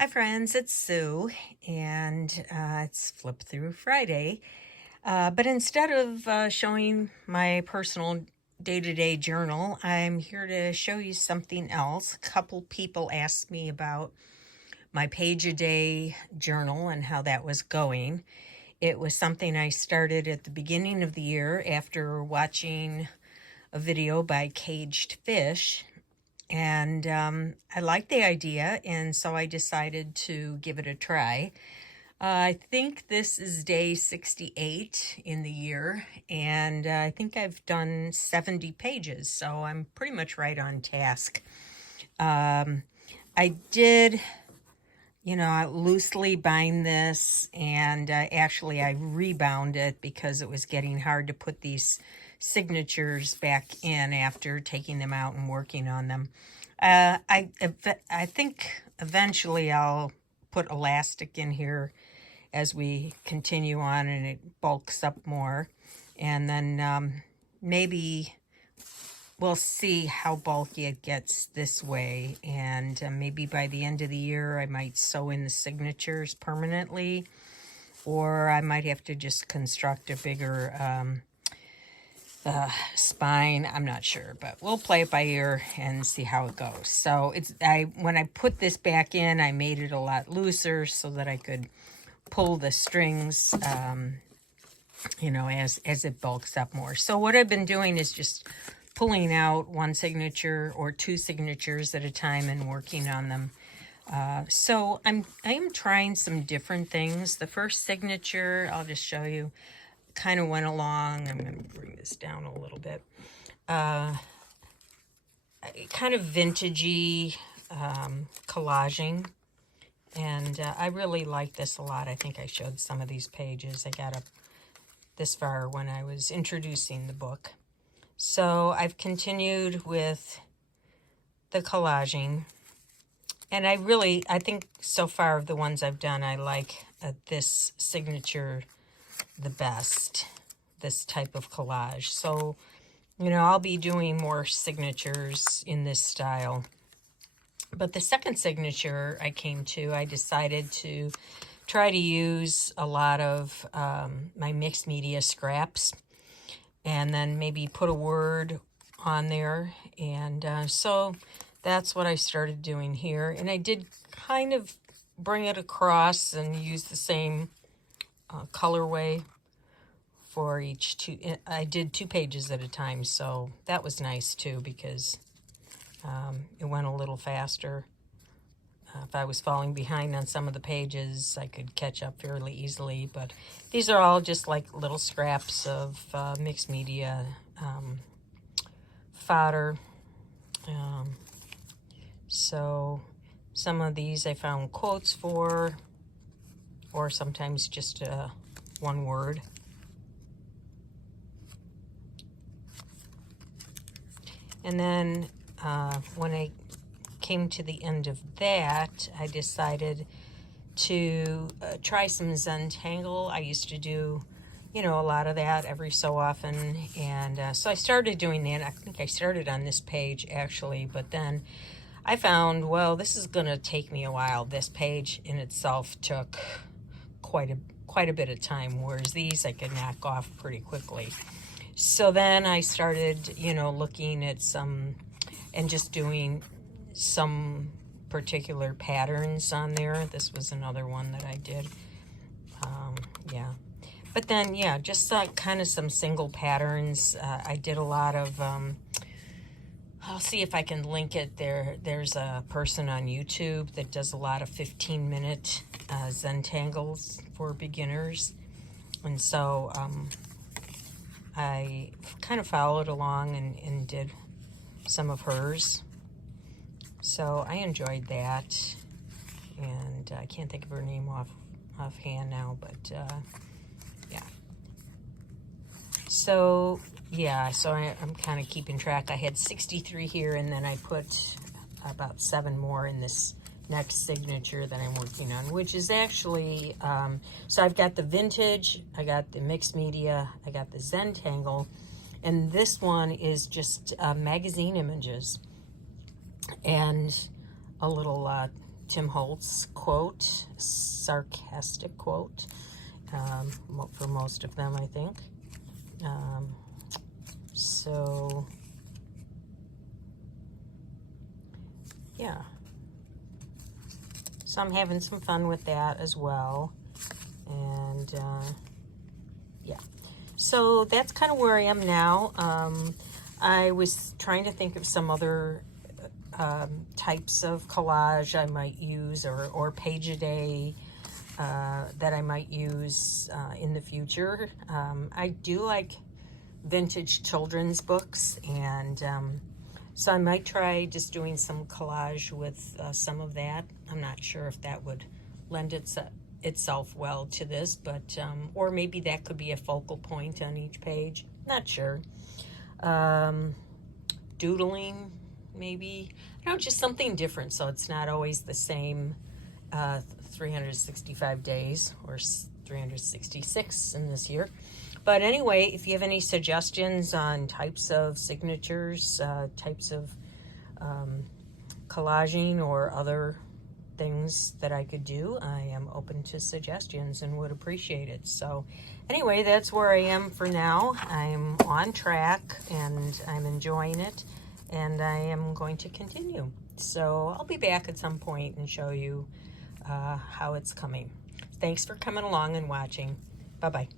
Hi friends, it's Sue, and it's Flip Through Friday. But instead of showing my personal day-to-day journal, I'm here to show you something else. A couple people asked me about my page-a-day journal and how that was going. It was something I started at the beginning of the year after watching a video by Caged Fish. And I liked the idea, and so I decided to give it a try. I think this is day 68 in the year, and I think I've done 70 pages, so I'm pretty much right on task. I did, loosely bind this, and actually I rebound it because it was getting hard to put these signatures back in after taking them out and working on them. I think eventually I'll put elastic in here as we continue on and it bulks up more. And then maybe we'll see how bulky it gets this way. And maybe by the end of the year, I might sew in the signatures permanently, or I might have to just construct a bigger spine. I'm not sure, but we'll play it by ear and see how it goes. So when I put this back in, I made it a lot looser so that I could pull the strings, as it bulks up more. So what I've been doing is just pulling out one signature or two signatures at a time and working on them. So I am trying some different things. The first signature, I'll just show you, kind of went along. I'm going to bring this down a little bit. Kind of vintagey collaging. And I really like this a lot. I think I showed some of these pages. I got up this far when I was introducing the book. So I've continued with the collaging. And I think so far of the ones I've done, I like this signature the best, this type of collage. So, I'll be doing more signatures in this style. But the second signature I came to, I decided to try to use a lot of my mixed media scraps and then maybe put a word on there. And so that's what I started doing here. And I did kind of bring it across and use the same colorway for each two. I did 2 pages at a time, so that was nice too because it went a little faster. If I was falling behind on some of the pages, I could catch up fairly easily, but these are all just like little scraps of mixed media fodder. So some of these I found quotes for, or sometimes just one word. And then when I came to the end of that, I decided to try some Zentangle. I used to do, a lot of that every so often. And so I started doing that. I think I started on this page actually, but then I found, well, this is going to take me a while. This page in itself took quite a bit of time, whereas these I could knock off pretty quickly. So then I started, looking at some and just doing some particular patterns on there. This was another one that I did. Yeah. But then, yeah, just kind of some single patterns. I did a lot of, I'll see if I can link it there. There's a person on YouTube that does a lot of 15-minute Zentangles for beginners. And so I kind of followed along and did some of hers. So I enjoyed that. And I can't think of her name offhand now, but yeah. So, yeah, so I'm kind of keeping track. I had 63 here, and then I put about 7 more in this next signature that I'm working on, which is actually, so I've got the vintage, I got the mixed media, I got the Zentangle, and this one is just magazine images and a little Tim Holtz quote, sarcastic quote, for most of them, I think. So, yeah. So I'm having some fun with that as well. And, yeah. So that's kind of where I am now. I was trying to think of some other types of collage I might use, or page a day that I might use in the future. I do like vintage children's books, and so I might try just doing some collage with some of that. I'm not sure if that would lend itself well to this, but or maybe that could be a focal point on each page. Not sure. Doodling, maybe. I don't know, just something different, so it's not always the same 365 days, or 366 in this year. But anyway, if you have any suggestions on types of signatures, types of collaging, or other things that I could do, I am open to suggestions and would appreciate it. So anyway, that's where I am for now. I'm on track and I'm enjoying it, and I am going to continue. So I'll be back at some point and show you how it's coming. Thanks for coming along and watching. Bye-bye.